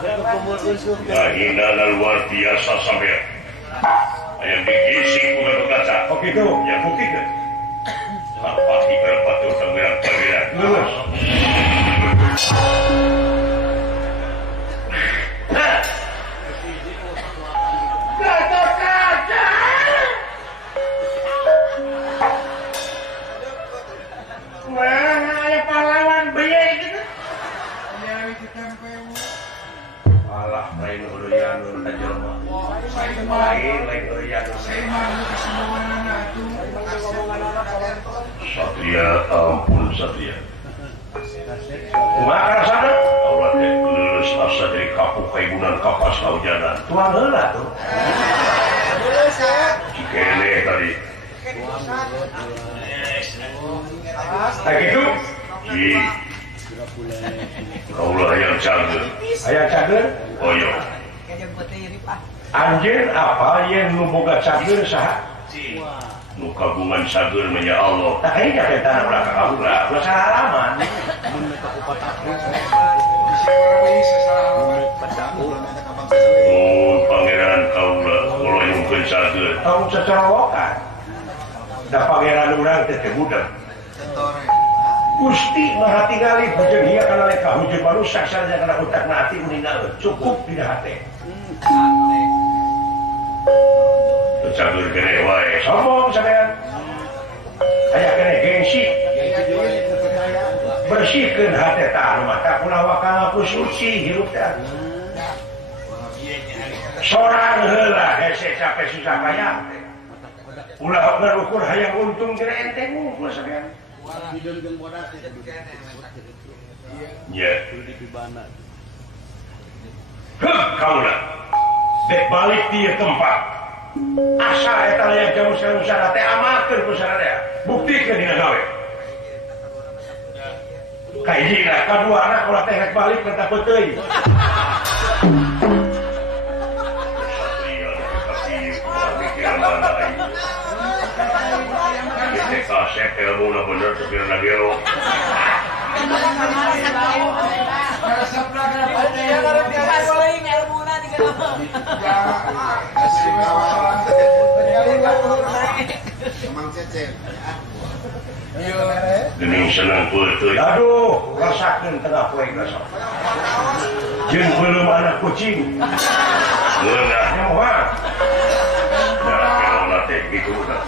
Kahinaan luar biasa sampai yang digising bukan kaca. Oh gitu, ya buktikan. Apa hibar batur tenggelam perwira. Lulus. Satria, ampun Satria. Kumaha kana sana? Allah teh lulus asa dari kapuk kaibunan kapas kaujanan. Tuang heula tuh. Cikene tadi. Kayak gitu. Ji. Kaulah yang cager. Aya cager. Oyo. Anjeun apa yang nu boga cager saha? Nu kagungan cager nya Allah. Tah kayaknya kita ulah kaula, ulah salaman. Pangeran kaula kula nyungkeun cager. Tong cecorowokan. Da pangeran urang teh teh budak. Gusti Maha tingali hujan hiya kana leka hujan baru saksana kana utakna ati uningal cukup tidak hate. Cager gede wae. Sombong sampean. Aya kene gengsi. Bersihkeun hate tah anu mata kunaon wakalaku suci hirup teh. Sorang heula hese capek susah payah. Ulah berukur hayang untung kira enteng unggul sampean. Ya. Kaulah. Dek balik di tempat. Asa eta layang jamu sareng-sareng teh amalkeun ku sararea. Buktikeun dina gawe. Kahijina kadua anak ulah teh rek balik ke takut teuing. Kasep ilmu na bener supir na gelo. Gening senang peuteut. Aduh, rasakeun tengah poe gasok. Jeung beuleum anak kucing. Ngeunah Nyawa. darah kelona teh gitu udah.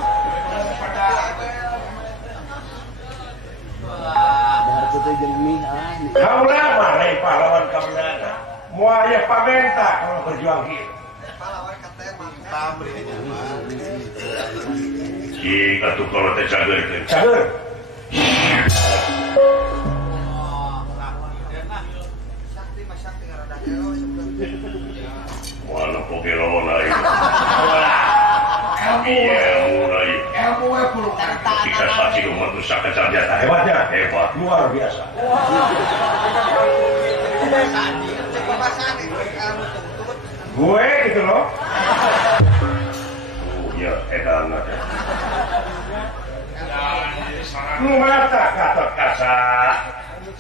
Kaulah mah lain pahlawan kamunana. Moal aya pamenta kalau berjuang kieu. Cing atuh kalau teh cagerkeun. Cager. Moal poke lona ieu. Iya, mulai. Jika saksi umat nusa kecerdasan Hebatnya. hebat. Luar biasa. Gue gitu loh. Ya, edan teh. Nu mata katot kasa.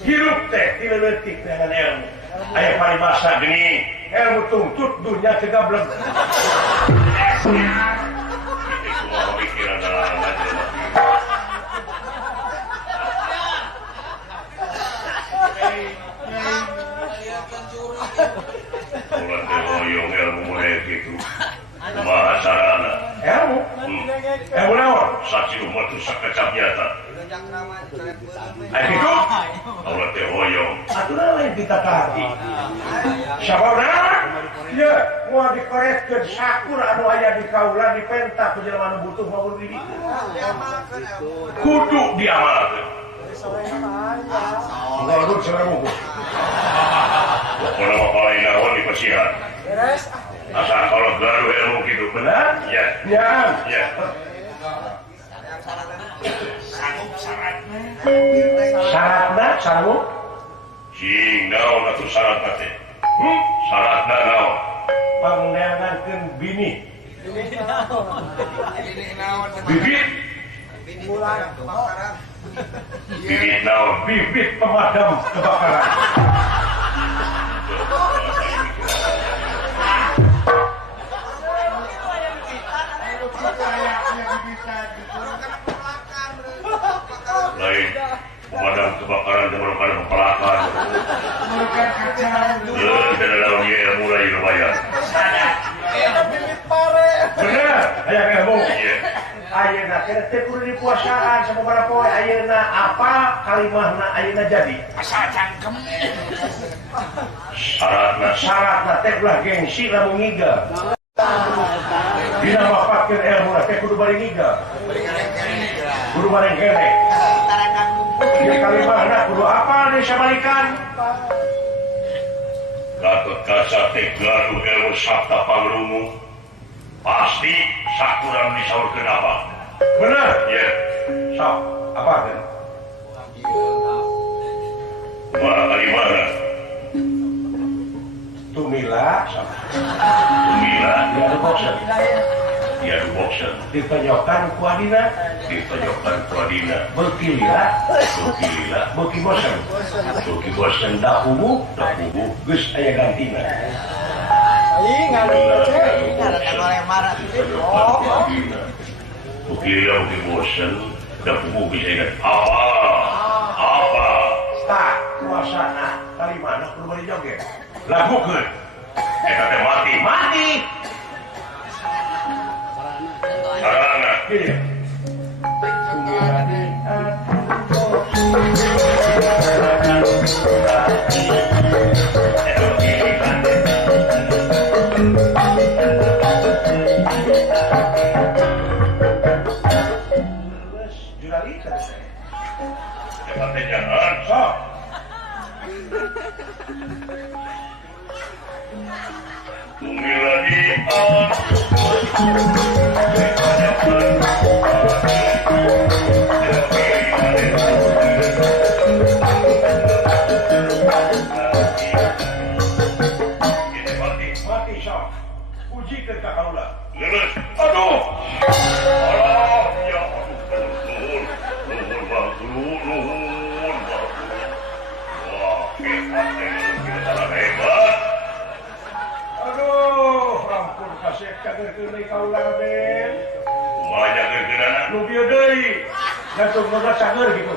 Hirup teh tileutik dengan ilmu. Aya paribasa gini, ilmu tungtut dunya teu gablek. Itu semua pikiran dalam aja. Ulang teh hoyong ilmu mulai gitu. Kumaha carana? Ilmu. Ilmu naon? Saksi umat tu sakecap nyata. Aya kitu. Allah teh hoyong. Aturan lain ditatati. Sababna ya moal dikoreskeun sakur anu aya di kaula dipentak ku jelema anu butuh maupun diri. Kudu diamalkeun. Ngorok sore buku. Pokona mah paling naon dipasihan. Asal kalau garu ilmu gitu benar? Ya. Ya. Ya. Syaratna sarung Cing naon atuh syaratna teh? Syaratna naon? pangandankeun bini. Bibit. Bibit naon? Bibit pemadam kebakaran. mulai lumayan. Bener, aya ilmu. Ayeuna teh kudu dipuasaan sama para poe. Ayeuna apa kalimahna ayeuna jadi. Asal cangkem. Syaratna teh ulah gengsi lamun ngiga. Dina mapatkeun ilmu teh kudu bari ngiga. Kudu bari kene. Ieu kalimahna kudu apa deui sabalikan. Gatot kaca teh gaduh ilmu sabta pangrungu. Pasti sakurang disaurkeun apa? Bener. Ya. Sok, apa teh? Kumaha kalimahna? Tumila, sok. Tumila, Ya boxer. ya boxer. Ditonyokan ku adina, Ditonjokkan ku adina. beuki lila, Beuki lila, beuki bosen. beuki bosen Da kubu, kubu. geus aya gantina. Bukira bukti bosan, dan kubu bisa ingat apa? Tak kuasana kalimana kudu bari joget. Lagukeun. Eta teh mati. Sarana. Gini. Tumila di juralita. Eta teh jangan. Sok. Tumila di Ini mati. Mati sok. Pujikeun ka kaula. Lulus. Aduh. Allah, ya aduh, nuhun bang, nuhun bang. Wah, hebat kita sangat hebat. Aduh, ampun kasih cagerkeun deui kaula Ben. Kumaha kegenana, Nu bieu deui. Jantung nu cager gitu.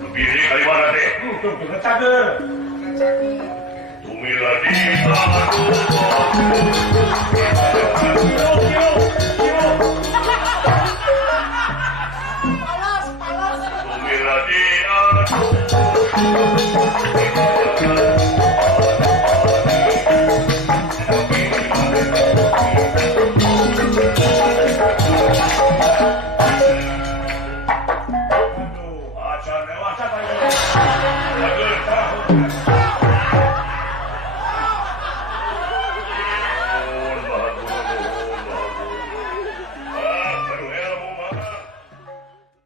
lebih dari kali mana teh? Tuh cager. Tumila di Tumila di Aduh, acan dewasa tanya. Cager, tahu.